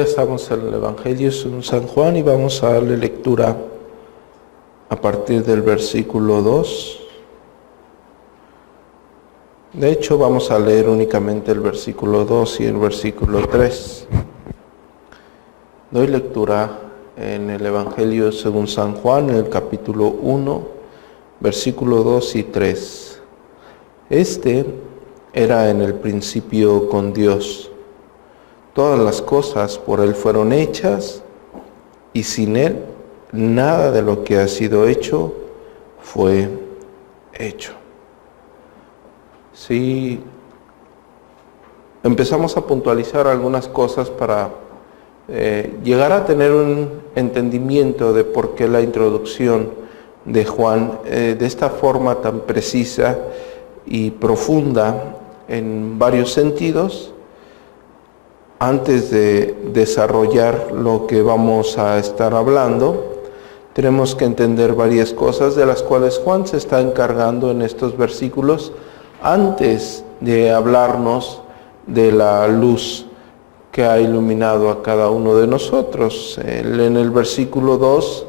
Ya estamos en el Evangelio según San Juan y vamos a darle lectura a partir del versículo 2. De hecho, vamos a leer únicamente el versículo 2 y el versículo 3. Doy lectura en el Evangelio según San Juan, en el capítulo 1, versículo 2 y 3. Este era en el principio con Dios. Todas las cosas por Él fueron hechas, y sin Él nada de lo que ha sido hecho fue hecho. Si empezamos a puntualizar algunas cosas para llegar a tener un entendimiento de por qué la introducción de Juan de esta forma tan precisa y profunda en varios sentidos. Antes de desarrollar lo que vamos a estar hablando, tenemos que entender varias cosas de las cuales Juan se está encargando en estos versículos antes de hablarnos de la luz que ha iluminado a cada uno de nosotros. En el versículo 2,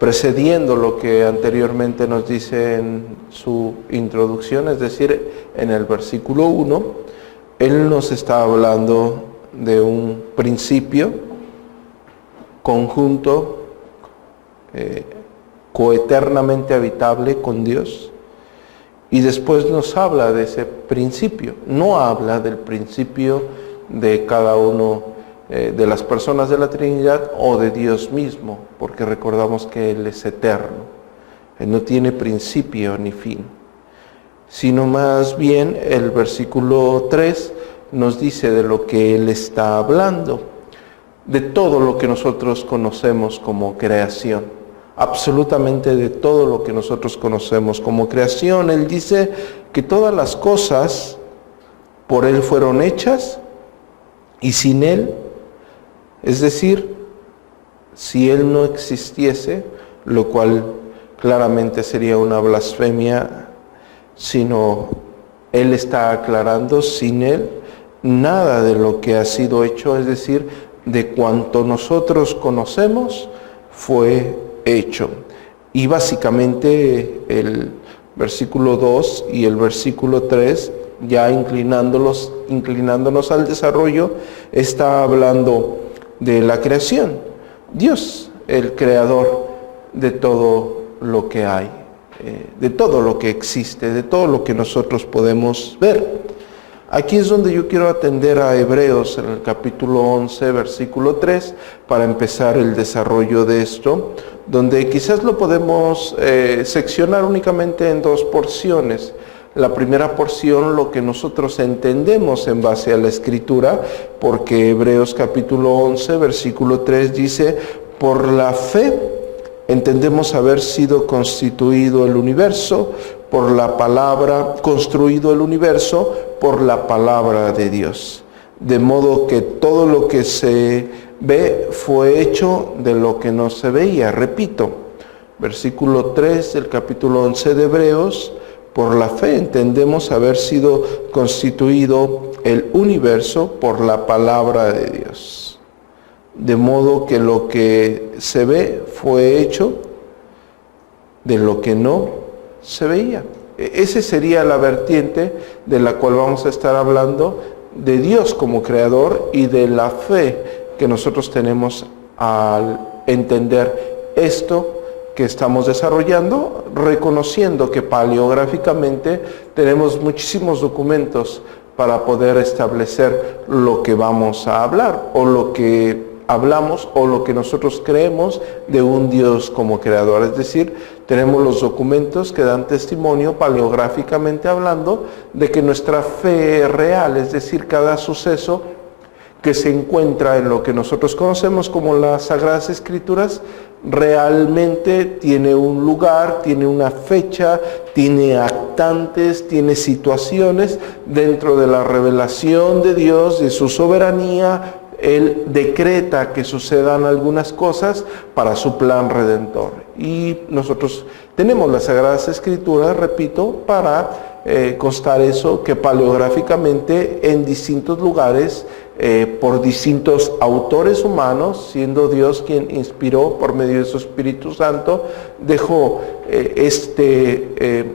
precediendo lo que anteriormente nos dice en su introducción, es decir, en el versículo 1, Él nos está hablando de un principio conjunto, coeternamente habitable con Dios, y después nos habla de ese principio. No habla del principio de cada uno de las personas de la Trinidad o de Dios mismo, porque recordamos que Él es eterno. Él no tiene principio ni fin, sino más bien el versículo 3 nos dice de lo que Él está hablando, de todo lo que nosotros conocemos como creación, absolutamente de todo lo que nosotros conocemos como creación. Él dice que todas las cosas por Él fueron hechas y sin Él, es decir, si Él no existiese, lo cual claramente sería una blasfemia, sino Él está aclarando, sin Él nada de lo que ha sido hecho, es decir, de cuanto nosotros conocemos, fue hecho. Y básicamente el versículo 2 y el versículo 3, ya inclinándonos al desarrollo, está hablando de la creación. Dios, el creador de todo lo que hay, de todo lo que existe, de todo lo que nosotros podemos ver. Aquí es donde yo quiero atender a Hebreos en el capítulo 11, versículo 3, para empezar el desarrollo de esto, donde quizás lo podemos seccionar únicamente en dos porciones. La primera porción, lo que nosotros entendemos en base a la Escritura, porque Hebreos capítulo 11, versículo 3 dice, por la fe entendemos haber sido constituido el universo por la palabra, construido el universo por la palabra de Dios. De modo que todo lo que se ve fue hecho de lo que no se veía. Repito, versículo 3 del capítulo 11 de Hebreos, por la fe entendemos haber sido constituido el universo por la palabra de Dios. De modo que lo que se ve fue hecho de lo que no se veía. Esa sería la vertiente de la cual vamos a estar hablando, de Dios como creador y de la fe que nosotros tenemos al entender esto que estamos desarrollando, reconociendo que paleográficamente tenemos muchísimos documentos para poder establecer lo que vamos a hablar o lo que hablamos o lo que nosotros creemos de un Dios como creador. Es decir, tenemos los documentos que dan testimonio paleográficamente hablando de que nuestra fe es real, es decir, cada suceso que se encuentra en lo que nosotros conocemos como las Sagradas Escrituras realmente tiene un lugar, tiene una fecha, tiene actantes, tiene situaciones dentro de la revelación de Dios, de su soberanía. Él decreta que sucedan algunas cosas para su plan redentor. Y nosotros tenemos las Sagradas Escrituras, repito, para constar eso, que paleográficamente en distintos lugares, por distintos autores humanos, siendo Dios quien inspiró por medio de su Espíritu Santo, dejó este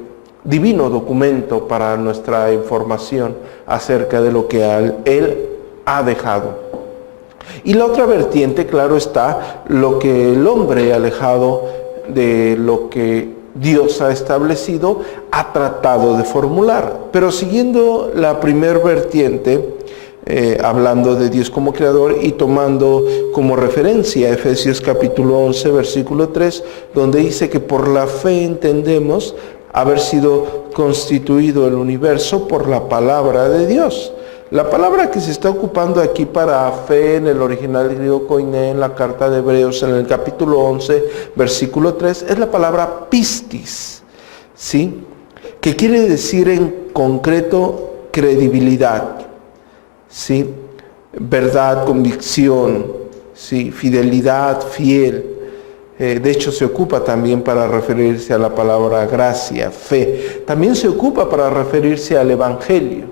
divino documento para nuestra información acerca de lo que Él ha dejado. Y la otra vertiente, claro está, lo que el hombre alejado de lo que Dios ha establecido, ha tratado de formular. Pero siguiendo la primer vertiente, hablando de Dios como creador y tomando como referencia Efesios capítulo 11, versículo 3, donde dice que por la fe entendemos haber sido constituido el universo por la palabra de Dios. La palabra que se está ocupando aquí para fe en el original griego koiné, en la carta de Hebreos, en el capítulo 11, versículo 3, es la palabra pistis, ¿sí? Que quiere decir en concreto credibilidad, ¿sí? Verdad, convicción, ¿sí? Fidelidad, fiel. De hecho, se ocupa también para referirse a la palabra gracia, fe. También se ocupa para referirse al evangelio,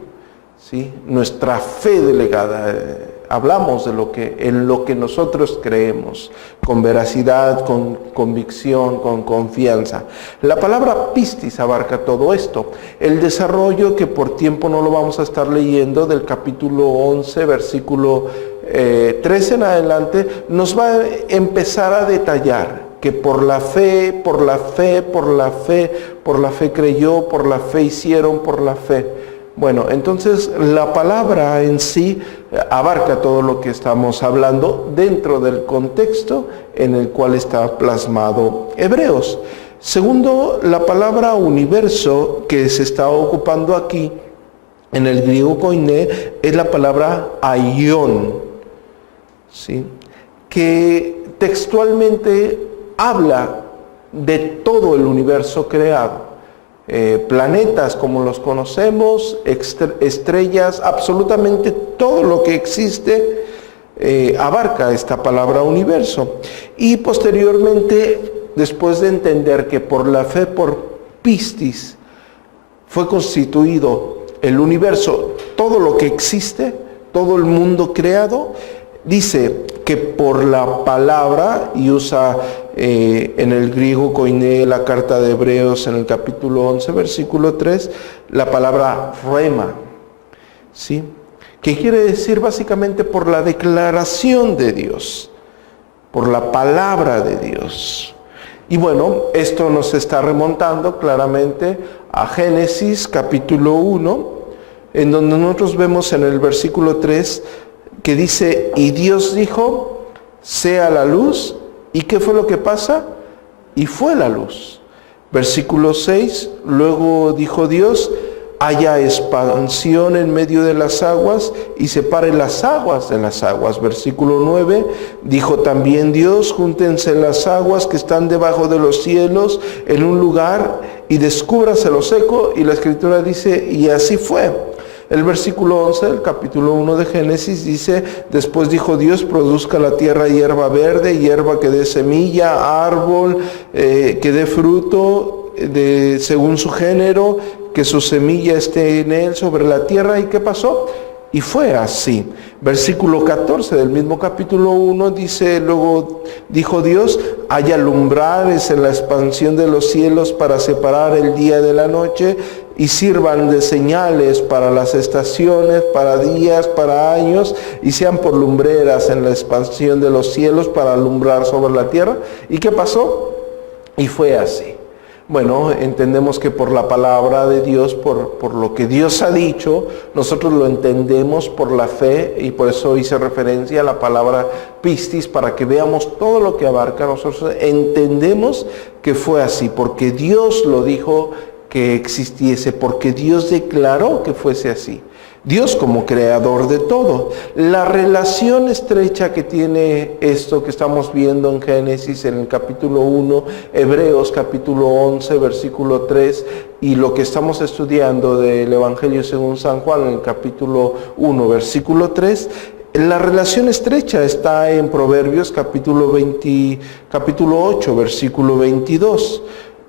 ¿sí? Nuestra fe delegada. Hablamos de en lo que nosotros creemos, con veracidad, con convicción, con confianza. La palabra pistis abarca todo esto. El desarrollo, que por tiempo no lo vamos a estar leyendo, del capítulo 11, versículo 13 en adelante, nos va a empezar a detallar que por la fe creyó, por la fe hicieron, por la fe. Bueno, entonces la palabra en sí abarca todo lo que estamos hablando dentro del contexto en el cual está plasmado Hebreos. Segundo, la palabra universo que se está ocupando aquí en el griego koiné es la palabra aion, ¿sí? Que textualmente habla de todo el universo creado. Planetas como los conocemos, estrellas, absolutamente todo lo que existe abarca esta palabra universo. Y posteriormente, después de entender que por la fe, por pistis, fue constituido el universo, todo lo que existe, todo el mundo creado, dice que por la palabra, y usa en el griego koiné, la carta de Hebreos en el capítulo 11, versículo 3, la palabra rema, ¿sí? Que quiere decir básicamente por la declaración de Dios, por la palabra de Dios. Y bueno, esto nos está remontando claramente a Génesis capítulo 1, en donde nosotros vemos en el versículo 3 que dice, y Dios dijo, sea la luz. ¿Y qué fue lo que pasa? Y fue la luz. Versículo 6, luego dijo Dios, haya expansión en medio de las aguas y separe las aguas de las aguas. Versículo 9, dijo también Dios, júntense las aguas que están debajo de los cielos en un lugar y descúbrase lo seco. Y la Escritura dice, y así fue. El versículo 11 del capítulo 1 de Génesis dice, después dijo Dios, produzca la tierra hierba verde, hierba que dé semilla, árbol que dé fruto según su género, que su semilla esté en él sobre la tierra. ¿Y qué pasó? Y fue así. Versículo 14 del mismo capítulo 1 dice, luego dijo Dios, haya lumbrares en la expansión de los cielos para separar el día de la noche y sirvan de señales para las estaciones, para días, para años, y sean por lumbreras en la expansión de los cielos para alumbrar sobre la tierra. ¿Y qué pasó? Y fue así. Bueno, entendemos que por la palabra de Dios, por lo que Dios ha dicho, nosotros lo entendemos por la fe, y por eso hice referencia a la palabra pistis, para que veamos todo lo que abarca. Nosotros entendemos que fue así, porque Dios lo dijo que existiese, porque Dios declaró que fuese así. Dios como creador de todo. La relación estrecha que tiene esto que estamos viendo en Génesis, en el capítulo 1, Hebreos capítulo 11, versículo 3, y lo que estamos estudiando del Evangelio según San Juan, en el capítulo 1, versículo 3, la relación estrecha está en Proverbios capítulo 8, versículo 22,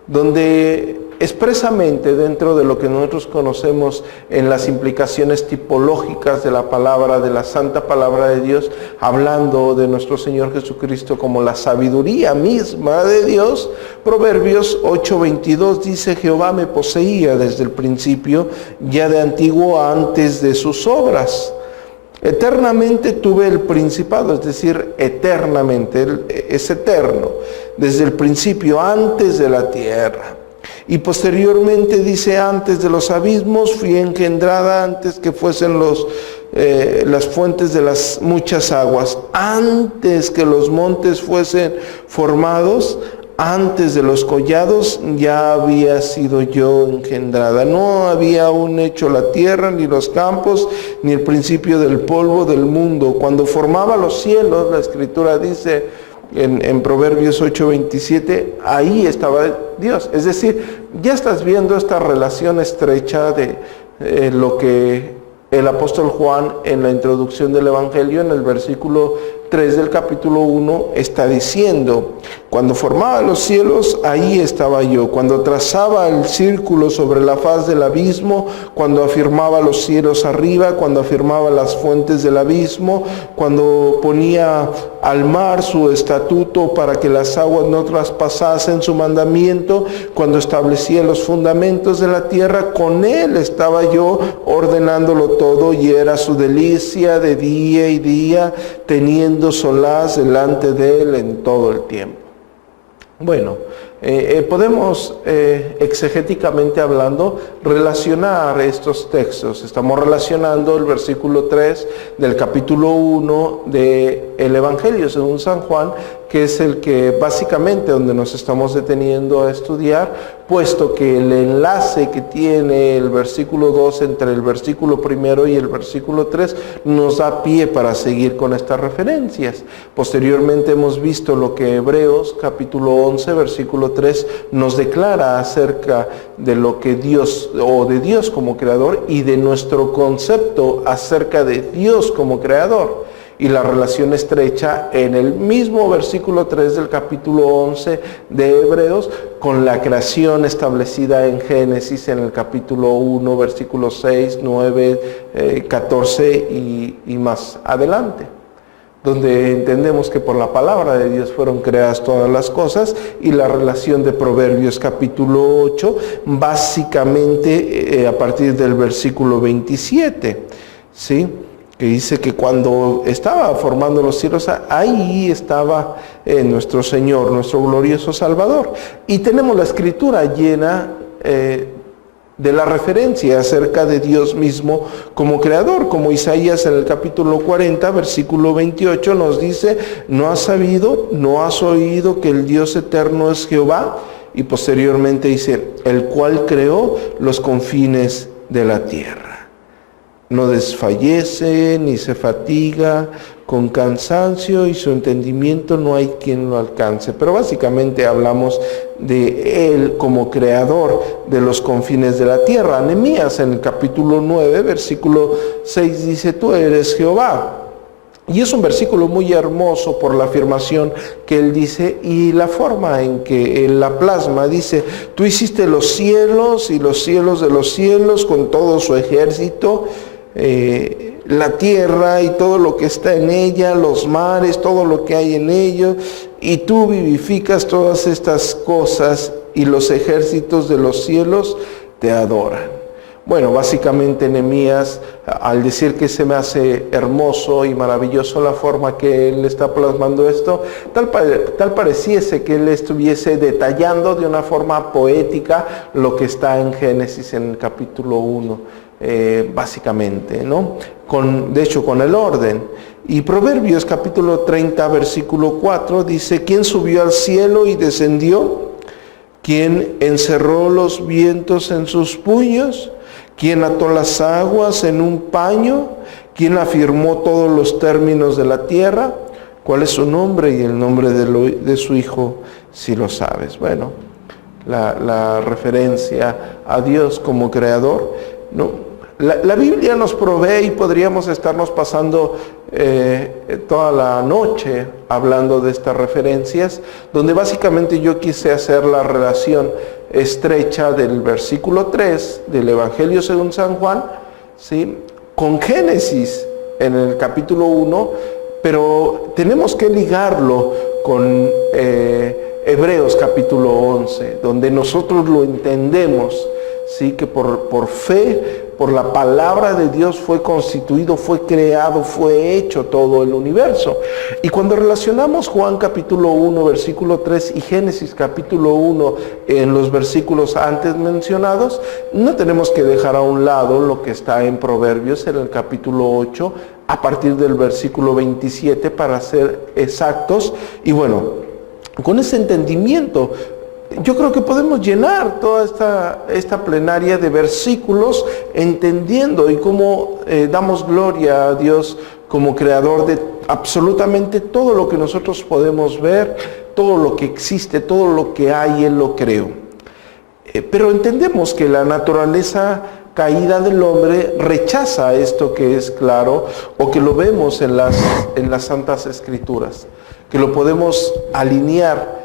donde expresamente dentro de lo que nosotros conocemos en las implicaciones tipológicas de la palabra, de la santa palabra de Dios, hablando de nuestro Señor Jesucristo como la sabiduría misma de Dios, Proverbios 8:22 dice: Jehová me poseía desde el principio, ya de antiguo antes de sus obras. Eternamente tuve el principado, es decir, eternamente, Él es eterno, desde el principio, antes de la tierra. Y posteriormente dice: antes de los abismos fui engendrada, antes que fuesen las fuentes de las muchas aguas, antes que los montes fuesen formados, antes de los collados ya había sido yo engendrada. No había aún hecho la tierra, ni los campos, ni el principio del polvo del mundo. Cuando formaba los cielos, la Escritura dice en Proverbios 8:27, ahí estaba Dios. Es decir, ya estás viendo esta relación estrecha de lo que el apóstol Juan en la introducción del Evangelio, en el versículo 3 del capítulo 1, está diciendo: cuando formaba los cielos, ahí estaba yo. Cuando trazaba el círculo sobre la faz del abismo, cuando afirmaba los cielos arriba, cuando afirmaba las fuentes del abismo, cuando ponía al mar su estatuto para que las aguas no traspasasen su mandamiento, cuando establecía los fundamentos de la tierra, con él estaba yo ordenándolo todo, y era su delicia de día y día, teniendo solaz delante de él en todo el tiempo. Bueno, podemos exegéticamente hablando relacionar estos textos. Estamos relacionando el versículo 3 del capítulo 1 del Evangelio según San Juan, que es el que básicamente donde nos estamos deteniendo a estudiar, puesto que el enlace que tiene el versículo 2 entre el versículo primero y el versículo 3 nos da pie para seguir con estas referencias. Posteriormente hemos visto lo que Hebreos capítulo 11 versículo 3 nos declara acerca de lo que Dios, o de Dios como creador, y de nuestro concepto acerca de Dios como creador. Y la relación estrecha en el mismo versículo 3 del capítulo 11 de Hebreos con la creación establecida en Génesis en el capítulo 1, versículos 6, 9, 14 y más adelante, donde entendemos que por la palabra de Dios fueron creadas todas las cosas, y la relación de Proverbios capítulo 8, básicamente a partir del versículo 27, ¿sí?, que dice que cuando estaba formando los cielos, ahí estaba nuestro Señor, nuestro glorioso Salvador. Y tenemos la Escritura llena de la referencia acerca de Dios mismo como creador, como Isaías en el capítulo 40, versículo 28 nos dice: ¿no has sabido, no has oído que el Dios eterno es Jehová? Y posteriormente dice: el cual creó los confines de la tierra. No desfallece ni se fatiga con cansancio, y su entendimiento no hay quien lo alcance. Pero básicamente hablamos de Él como creador de los confines de la tierra. Nehemías en el capítulo 9, versículo 6 dice: tú eres Jehová. Y es un versículo muy hermoso por la afirmación que él dice y la forma en que él la plasma. Dice: tú hiciste los cielos y los cielos de los cielos con todo su ejército, la tierra y todo lo que está en ella, los mares, todo lo que hay en ellos, y tú vivificas todas estas cosas, y los ejércitos de los cielos te adoran. Bueno, básicamente Nehemías, al decir que se me hace hermoso y maravilloso la forma que él está plasmando esto, tal pareciese que él estuviese detallando de una forma poética lo que está en Génesis en el capítulo 1. Básicamente, ¿no? De hecho, con el orden. Y Proverbios capítulo 30, versículo 4 dice: ¿quién subió al cielo y descendió? ¿Quién encerró los vientos en sus puños? ¿Quién ató las aguas en un paño? ¿Quién afirmó todos los términos de la tierra? ¿Cuál es su nombre y el nombre de su hijo, si lo sabes? Bueno, la referencia a Dios como creador, ¿no? La Biblia nos provee, y podríamos estarnos pasando toda la noche hablando de estas referencias, donde básicamente yo quise hacer la relación estrecha del versículo 3 del Evangelio según San Juan, ¿sí?, con Génesis en el capítulo 1, pero tenemos que ligarlo con Hebreos capítulo 11, donde nosotros lo entendemos, ¿sí?, que por fe, por la palabra de Dios fue constituido, fue creado, fue hecho todo el universo. Y cuando relacionamos Juan capítulo 1, versículo 3 y Génesis capítulo 1 en los versículos antes mencionados, no tenemos que dejar a un lado lo que está en Proverbios en el capítulo 8, a partir del versículo 27 para ser exactos. Y bueno, con ese entendimiento, yo creo que podemos llenar toda esta plenaria de versículos entendiendo y cómo damos gloria a Dios como creador de absolutamente todo lo que nosotros podemos ver, todo lo que existe, todo lo que hay, Él lo creó. Pero entendemos que la naturaleza caída del hombre rechaza esto que es claro o que lo vemos en las Santas Escrituras, que lo podemos alinear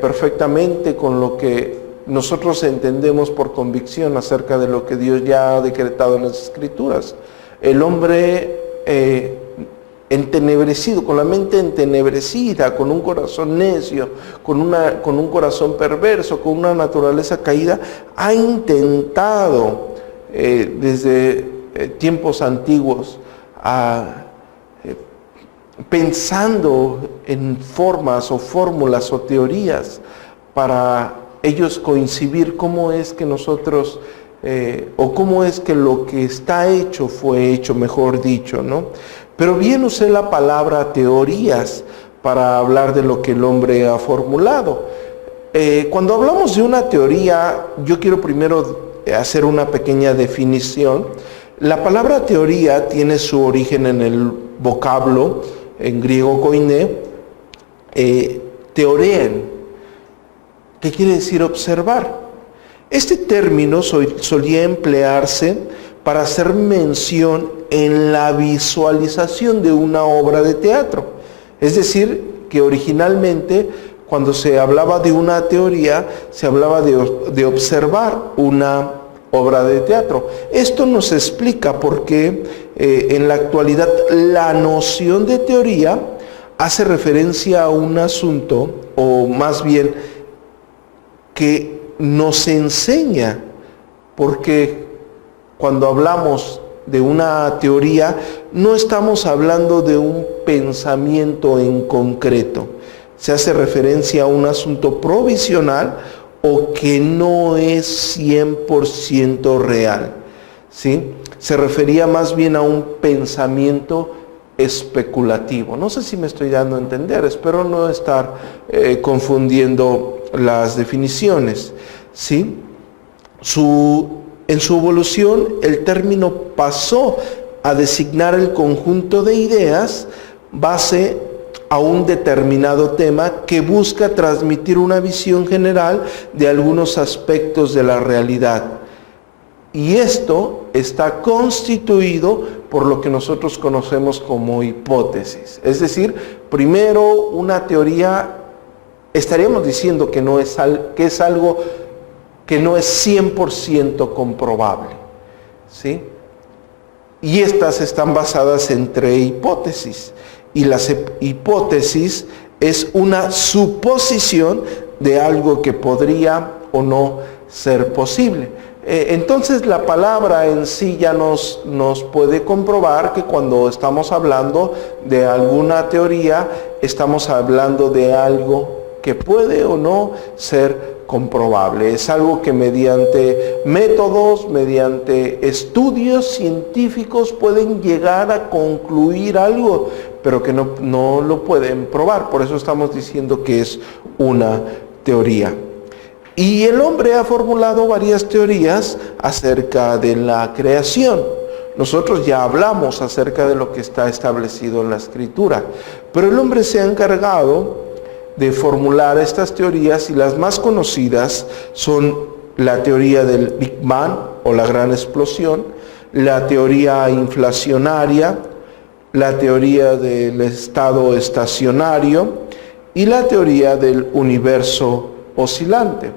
perfectamente con lo que nosotros entendemos por convicción acerca de lo que Dios ya ha decretado en las Escrituras. El hombre entenebrecido, con la mente entenebrecida, con un corazón necio, con un corazón perverso, con una naturaleza caída, ha intentado desde tiempos antiguos pensando en formas o fórmulas o teorías para ellos coincidir cómo es que nosotros o cómo es que lo que está hecho fue hecho, mejor dicho, ¿no? Pero bien usé la palabra teorías para hablar de lo que el hombre ha formulado. Cuando hablamos de una teoría, yo quiero primero hacer una pequeña definición. La palabra teoría tiene su origen en el vocablo en griego koiné, teoreen, que quiere decir observar. Este término solía emplearse para hacer mención en la visualización de una obra de teatro. Es decir, que originalmente cuando se hablaba de una teoría, se hablaba de observar una obra de teatro. Esto nos explica por qué en la actualidad la noción de teoría hace referencia a un asunto, o más bien que nos enseña, porque cuando hablamos de una teoría no estamos hablando de un pensamiento en concreto, se hace referencia a un asunto provisional o que no es 100% real, ¿sí? Se refería más bien a un pensamiento especulativo. No sé si me estoy dando a entender, espero no estar confundiendo las definiciones, ¿sí? En su evolución, el término pasó a designar el conjunto de ideas base a un determinado tema que busca transmitir una visión general de algunos aspectos de la realidad. Y esto está constituido por lo que nosotros conocemos como hipótesis. Es decir, primero una teoría, estaríamos diciendo que es algo que no es 100% comprobable, ¿sí? Y estas están basadas en 3 hipótesis. Y la hipótesis es una suposición de algo que podría o no ser posible. Entonces la palabra en sí ya nos puede comprobar que cuando estamos hablando de alguna teoría, estamos hablando de algo que puede o no ser comprobable. Es algo que mediante métodos, mediante estudios científicos pueden llegar a concluir algo, pero que no lo pueden probar. Por eso estamos diciendo que es una teoría. Y el hombre ha formulado varias teorías acerca de la creación. Nosotros ya hablamos acerca de lo que está establecido en la Escritura, pero el hombre se ha encargado de formular estas teorías y las más conocidas son la teoría del Big Bang o la gran explosión, la teoría inflacionaria, la teoría del estado estacionario y la teoría del universo oscilante.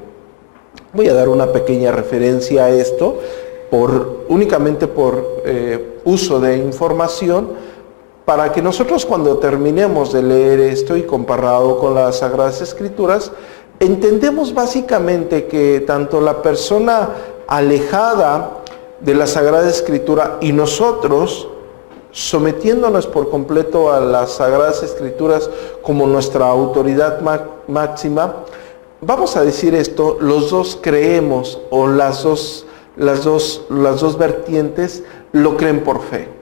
Voy a dar una pequeña referencia a esto, únicamente por uso de información, para que nosotros cuando terminemos de leer esto y comparado con las Sagradas Escrituras, entendemos básicamente que tanto la persona alejada de la Sagrada Escritura y nosotros, sometiéndonos por completo a las Sagradas Escrituras como nuestra autoridad máxima, vamos a decir esto, los dos creemos, o las dos vertientes lo creen por fe.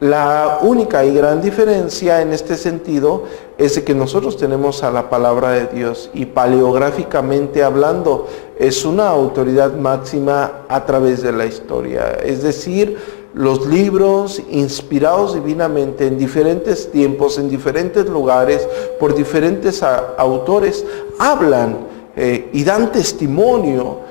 La única y gran diferencia en este sentido es de que nosotros tenemos a la palabra de Dios y paleográficamente hablando es una autoridad máxima a través de la historia. Es decir, los libros inspirados divinamente en diferentes tiempos, en diferentes lugares, por diferentes autores, hablan y dan testimonio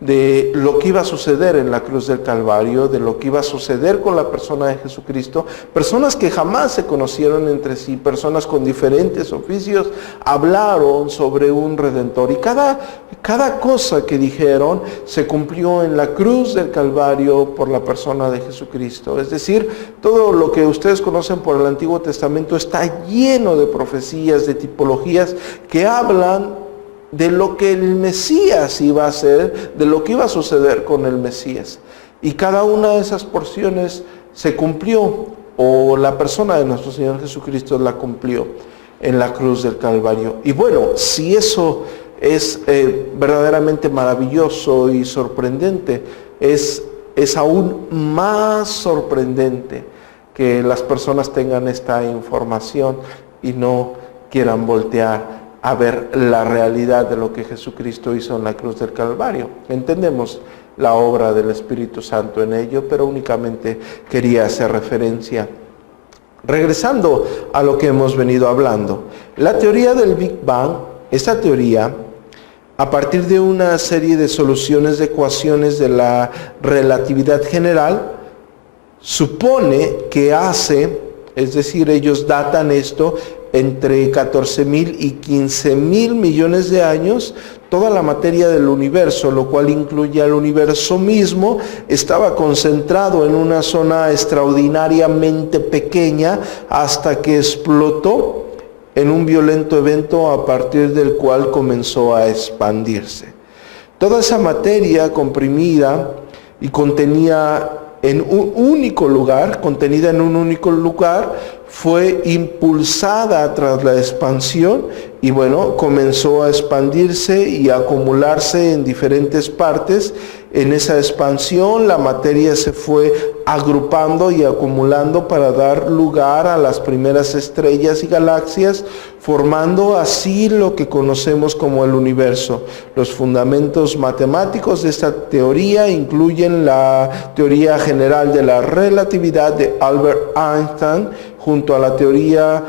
de lo que iba a suceder en la cruz del Calvario, de lo que iba a suceder con la persona de Jesucristo. Personas que jamás se conocieron entre sí, personas con diferentes oficios, hablaron sobre un Redentor. Y cada cosa que dijeron se cumplió en la cruz del Calvario por la persona de Jesucristo. Es decir, todo lo que ustedes conocen por el Antiguo Testamento está lleno de profecías, de tipologías que hablan de lo que el Mesías iba a hacer, de lo que iba a suceder con el Mesías. Y cada una de esas porciones se cumplió, o la persona de nuestro Señor Jesucristo la cumplió en la cruz del Calvario. Y bueno, si eso es verdaderamente maravilloso y sorprendente, es aún más sorprendente que las personas tengan esta información y no quieran voltear a ver la realidad de lo que Jesucristo hizo en la cruz del Calvario. Entendemos la obra del Espíritu Santo en ello, pero únicamente quería hacer referencia. Regresando a lo que hemos venido hablando, la teoría del Big Bang, esta teoría, a partir de una serie de soluciones de ecuaciones de la relatividad general, supone que es decir, ellos datan esto entre 14.000 y 15.000 millones de años, toda la materia del universo, lo cual incluye al universo mismo, estaba concentrado en una zona extraordinariamente pequeña hasta que explotó en un violento evento a partir del cual comenzó a expandirse. Toda esa materia comprimida y contenida en un único lugar, fue impulsada tras la expansión y bueno, comenzó a expandirse y a acumularse en diferentes partes. En esa expansión la materia se fue agrupando y acumulando para dar lugar a las primeras estrellas y galaxias, formando así lo que conocemos como el universo. Los fundamentos matemáticos de esta teoría incluyen la teoría general de la relatividad de Albert Einstein junto a la teoría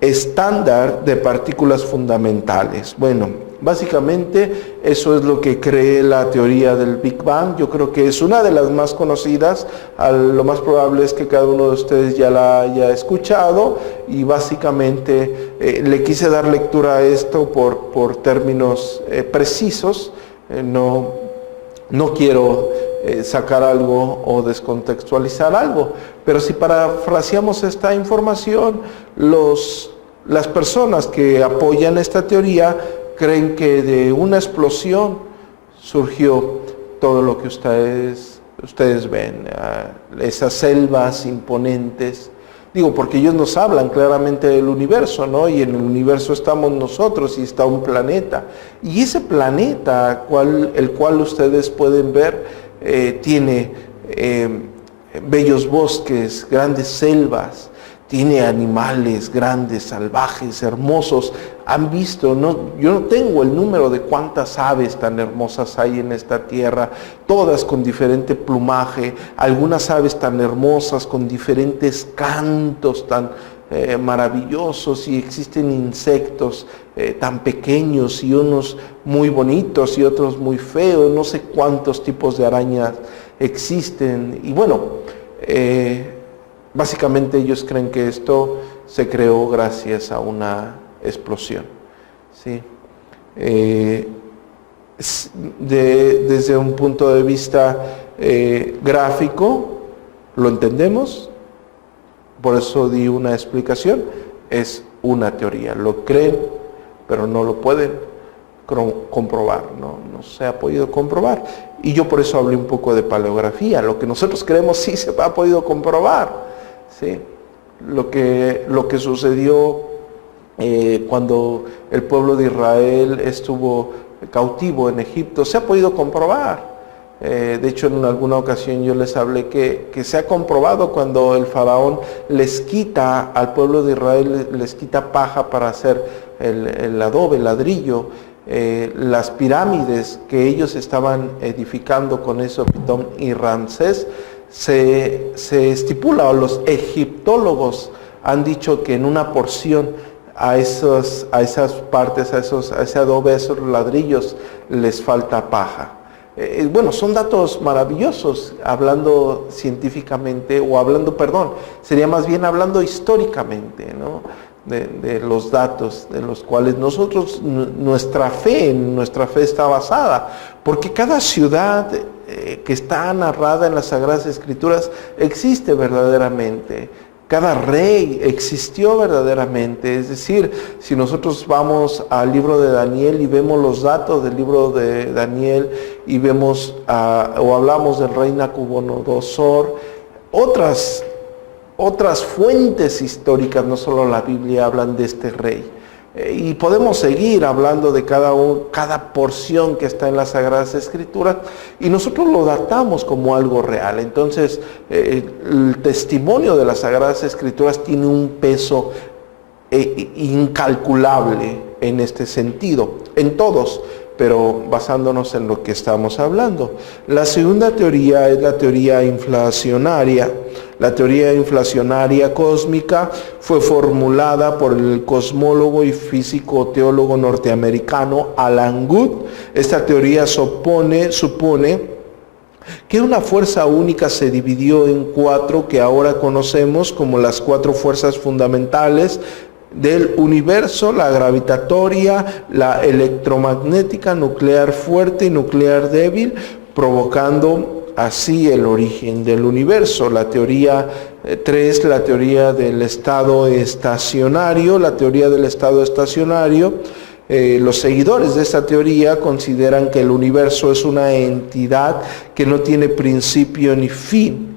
estándar de partículas fundamentales. Bueno, básicamente eso es lo que cree la teoría del Big Bang. Yo creo que es una de las más conocidas. Lo más probable es que cada uno de ustedes ya la haya escuchado y básicamente le quise dar lectura a esto por términos precisos. No quiero sacar algo o descontextualizar algo, pero si parafraseamos esta información, las personas que apoyan esta teoría creen que de una explosión surgió todo lo que ustedes ven, esas selvas imponentes. Digo, porque ellos nos hablan claramente del universo, ¿no? Y en el universo estamos nosotros y está un planeta. Y ese planeta, el cual ustedes pueden ver, tiene bellos bosques, grandes selvas, tiene animales grandes, salvajes, hermosos. Han visto, yo no tengo el número de cuántas aves tan hermosas hay en esta tierra, todas con diferente plumaje, algunas aves tan hermosas con diferentes cantos tan maravillosos, y existen insectos tan pequeños y unos muy bonitos y otros muy feos, no sé cuántos tipos de arañas existen. Y bueno, Básicamente ellos creen que esto se creó gracias a una explosión, ¿sí? Desde un punto de vista gráfico, lo entendemos, por eso di una explicación, es una teoría, lo creen, pero no lo pueden comprobar, no se ha podido comprobar. Y yo por eso hablé un poco de paleografía, lo que nosotros creemos sí se ha podido comprobar, ¿sí? Lo que sucedió cuando el pueblo de Israel estuvo cautivo en Egipto, se ha podido comprobar. De hecho, en alguna ocasión yo les hablé que se ha comprobado cuando el faraón les quita al pueblo de Israel, les quita paja para hacer el adobe, el ladrillo, las pirámides que ellos estaban edificando con eso, Pitón y Ramsés, se estipula, o los egiptólogos han dicho que en una porción a esas partes, a ese adobe, a esos ladrillos, les falta paja. Bueno, son datos maravillosos, hablando científicamente, o hablando, perdón, sería más bien hablando históricamente, ¿no? De los datos de los cuales nosotros, nuestra fe está basada, porque cada ciudad que está narrada en las Sagradas Escrituras existe verdaderamente. Cada rey existió verdaderamente, es decir, si nosotros vamos al libro de Daniel y vemos los datos del libro de Daniel y vemos o hablamos del rey Nabucodonosor, otras fuentes históricas, no solo la Biblia, hablan de este rey. Y podemos seguir hablando de cada porción que está en las Sagradas Escrituras, y nosotros lo datamos como algo real. Entonces, el testimonio de las Sagradas Escrituras tiene un peso incalculable en este sentido, en todos, pero basándonos en lo que estamos hablando. La segunda teoría es la teoría inflacionaria. La teoría inflacionaria cósmica fue formulada por el cosmólogo y físico teólogo norteamericano Alan Guth. Esta teoría supone que una fuerza única se dividió en cuatro que ahora conocemos como las cuatro fuerzas fundamentales del universo: la gravitatoria, la electromagnética, nuclear fuerte y nuclear débil, provocando así el origen del universo. La teoría 3, la teoría del estado estacionario. La teoría del estado estacionario, los seguidores de esta teoría consideran que el universo es una entidad que no tiene principio ni fin.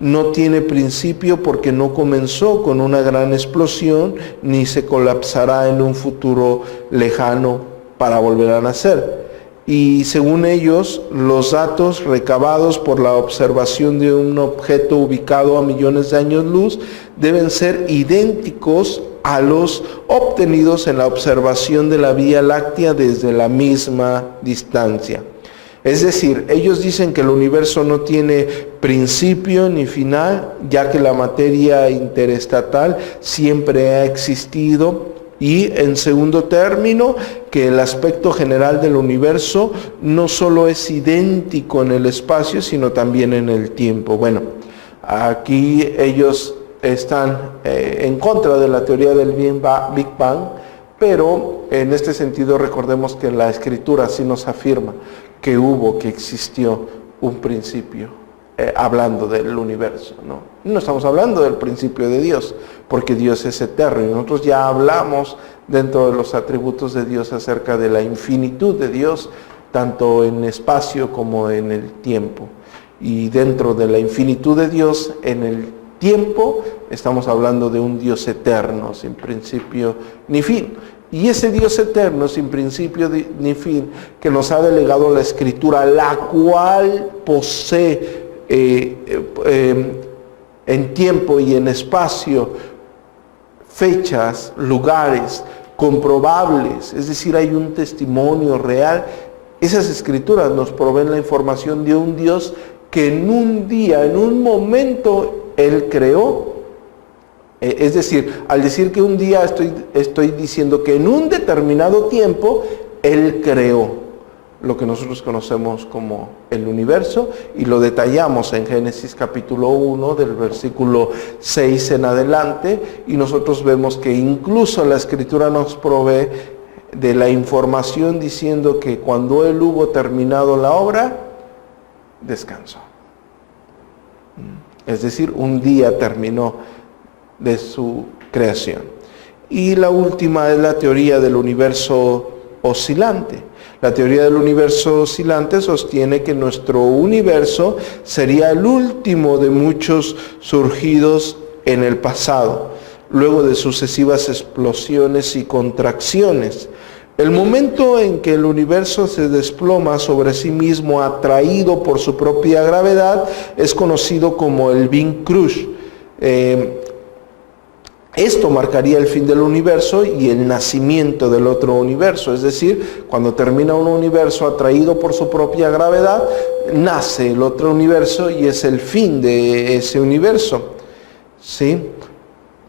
No tiene principio porque no comenzó con una gran explosión, ni se colapsará en un futuro lejano para volver a nacer. Y según ellos, los datos recabados por la observación de un objeto ubicado a millones de años luz deben ser idénticos a los obtenidos en la observación de la Vía Láctea desde la misma distancia. Es decir, ellos dicen que el universo no tiene principio ni final, ya que la materia interestatal siempre ha existido. Y en segundo término, que el aspecto general del universo no solo es idéntico en el espacio, sino también en el tiempo. Bueno, aquí ellos están en contra de la teoría del Big Bang, pero en este sentido recordemos que la Escritura sí nos afirma que existió un principio, hablando del universo, ¿no? No estamos hablando del principio de Dios, porque Dios es eterno, y nosotros ya hablamos dentro de los atributos de Dios acerca de la infinitud de Dios, tanto en espacio como en el tiempo. Y dentro de la infinitud de Dios, en el tiempo, estamos hablando de un Dios eterno, sin principio ni fin. Y ese Dios eterno, sin principio ni fin, que nos ha delegado la Escritura, la cual posee en tiempo y en espacio fechas, lugares comprobables, es decir, hay un testimonio real. Esas Escrituras nos proveen la información de un Dios que en un día, en un momento, Él creó. Es decir, al decir que un día estoy diciendo que en un determinado tiempo Él creó. lo que nosotros conocemos como el universo, y lo detallamos en Génesis capítulo 1, del versículo 6 en adelante, y nosotros vemos que incluso la Escritura nos provee de la información diciendo que cuando Él hubo terminado la obra, descansó. Es decir, un día terminó de su creación. Y la última es la teoría del universo oscilante. La teoría del universo oscilante sostiene que nuestro universo sería el último de muchos surgidos en el pasado, luego de sucesivas explosiones y contracciones. El momento en que el universo se desploma sobre sí mismo, atraído por su propia gravedad, es conocido como el Big Crunch. Esto marcaría el fin del universo y el nacimiento del otro universo. Es decir, cuando termina un universo atraído por su propia gravedad, nace el otro universo y es el fin de ese universo. ¿Sí?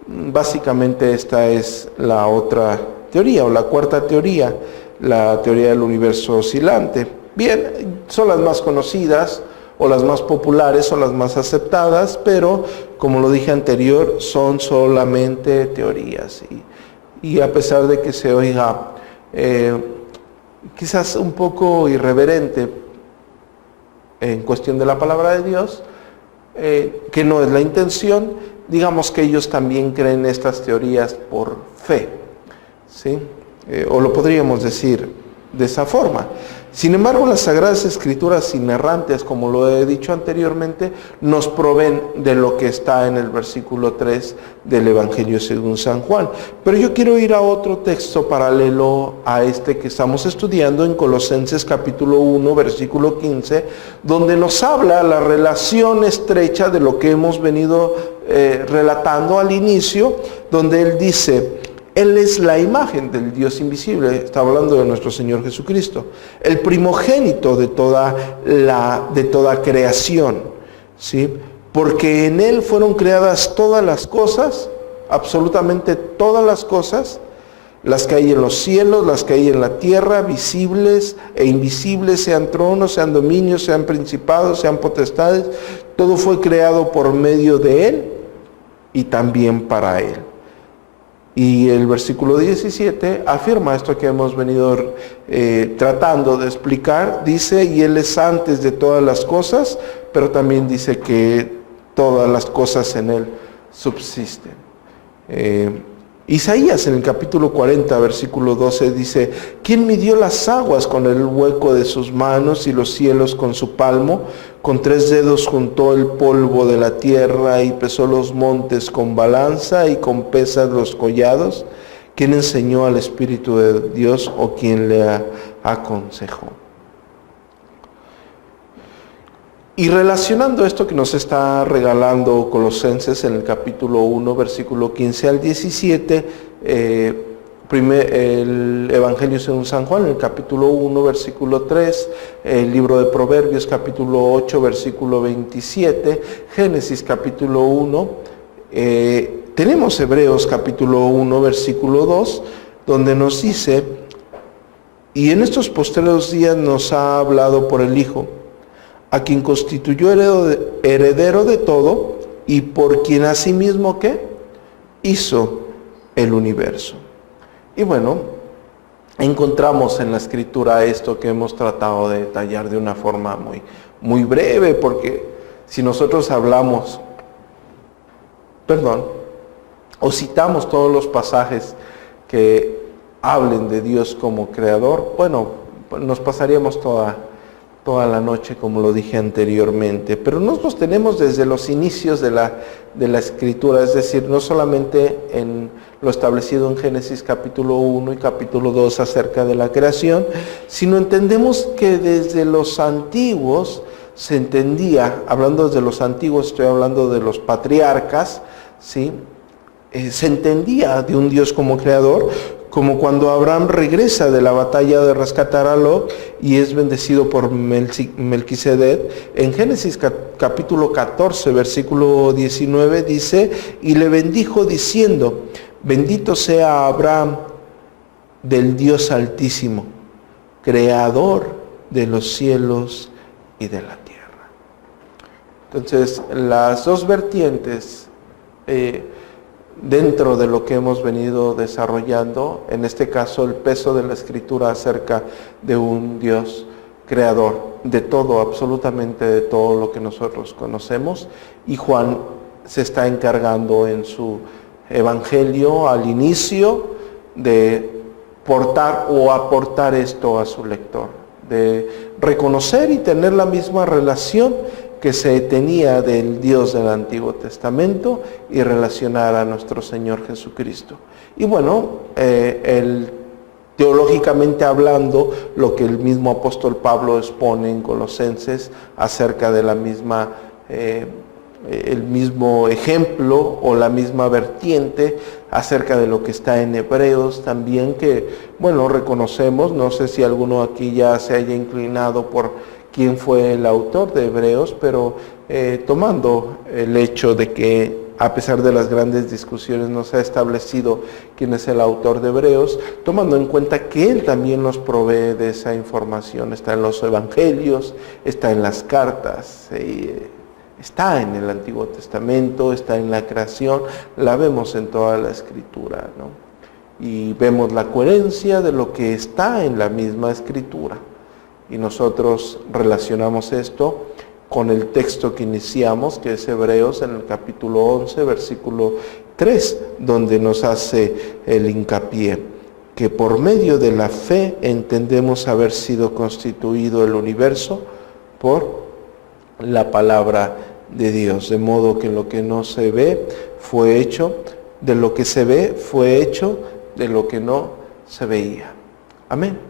Básicamente esta es la otra teoría, o la cuarta teoría, la teoría del universo oscilante. Bien, son las más conocidas, o las más populares, o las más aceptadas, pero como lo dije anterior, son solamente teorías. Y a pesar de que se oiga quizás un poco irreverente en cuestión de la palabra de Dios, que no es la intención, digamos que ellos también creen estas teorías por fe, ¿sí? O lo podríamos decir de esa forma. Sin embargo, las Sagradas Escrituras inerrantes, como lo he dicho anteriormente, nos proveen de lo que está en el versículo 3 del Evangelio según San Juan. Pero yo quiero ir a otro texto paralelo a este que estamos estudiando en Colosenses capítulo 1, versículo 15, donde nos habla la relación estrecha de lo que hemos venido relatando al inicio, donde él dice: Él es la imagen del Dios invisible, está hablando de nuestro Señor Jesucristo, el primogénito de toda creación, ¿sí? Porque en Él fueron creadas todas las cosas, absolutamente todas las cosas, las que hay en los cielos, las que hay en la tierra, visibles e invisibles, sean tronos, sean dominios, sean principados, sean potestades, todo fue creado por medio de Él y también para Él. Y el versículo 17 afirma esto que hemos venido tratando de explicar. Dice: y Él es antes de todas las cosas, pero también dice que todas las cosas en Él subsisten. Isaías en el capítulo 40, versículo 12 dice: ¿quién midió las aguas con el hueco de sus manos y los cielos con su palmo? Con 3 dedos juntó el polvo de la tierra y pesó los montes con balanza y con pesas los collados. ¿Quién enseñó al Espíritu de Dios o quién le aconsejó? Y relacionando esto que nos está regalando Colosenses en el capítulo 1, versículo 15 al 17, el Evangelio según San Juan, en el capítulo 1, versículo 3, el libro de Proverbios, capítulo 8, versículo 27, Génesis, capítulo 1, tenemos Hebreos, capítulo 1, versículo 2, donde nos dice: y en estos postreros días nos ha hablado por el Hijo, a quien constituyó heredero de todo, y por quien asimismo, ¿qué? Hizo el universo. Y bueno, encontramos en la Escritura esto que hemos tratado de detallar de una forma muy, muy breve, porque si nosotros hablamos, o citamos todos los pasajes que hablen de Dios como creador, bueno, nos pasaríamos toda la noche, como lo dije anteriormente. Pero nosotros tenemos desde los inicios de la Escritura, es decir, no solamente en lo establecido en Génesis capítulo 1 y capítulo 2 acerca de la creación, sino entendemos que desde los antiguos se entendía, hablando desde los antiguos, estoy hablando de los patriarcas, ¿sí? Se entendía de un Dios como creador, como cuando Abraham regresa de la batalla de rescatar a Lot y es bendecido por Melquisedec. En Génesis capítulo 14, versículo 19 dice: y le bendijo diciendo: bendito sea Abraham del Dios Altísimo, creador de los cielos y de la tierra. Entonces, las dos vertientes dentro de lo que hemos venido desarrollando, en este caso el peso de la Escritura acerca de un Dios creador de todo, absolutamente de todo lo que nosotros conocemos, y Juan se está encargando en su evangelio al inicio de portar o aportar esto a su lector, de reconocer y tener la misma relación que se tenía del Dios del Antiguo Testamento y relacionar a nuestro Señor Jesucristo. Y bueno, teológicamente hablando, lo que el mismo apóstol Pablo expone en Colosenses acerca de la misma, el mismo ejemplo o la misma vertiente acerca de lo que está en Hebreos también, que, bueno, reconocemos, no sé si alguno aquí ya se haya inclinado por quién fue el autor de Hebreos, pero tomando el hecho de que a pesar de las grandes discusiones no se ha establecido quién es el autor de Hebreos, tomando en cuenta que él también nos provee de esa información, está en los evangelios, está en las cartas, está en el Antiguo Testamento, está en la creación, la vemos en toda la Escritura, ¿no? Y vemos la coherencia de lo que está en la misma Escritura. Y nosotros relacionamos esto con el texto que iniciamos, que es Hebreos en el capítulo 11, versículo 3, donde nos hace el hincapié, que por medio de la fe entendemos haber sido constituido el universo por la palabra de Dios, de modo que lo que no se ve fue hecho, de lo que se ve fue hecho de lo que no se veía. Amén.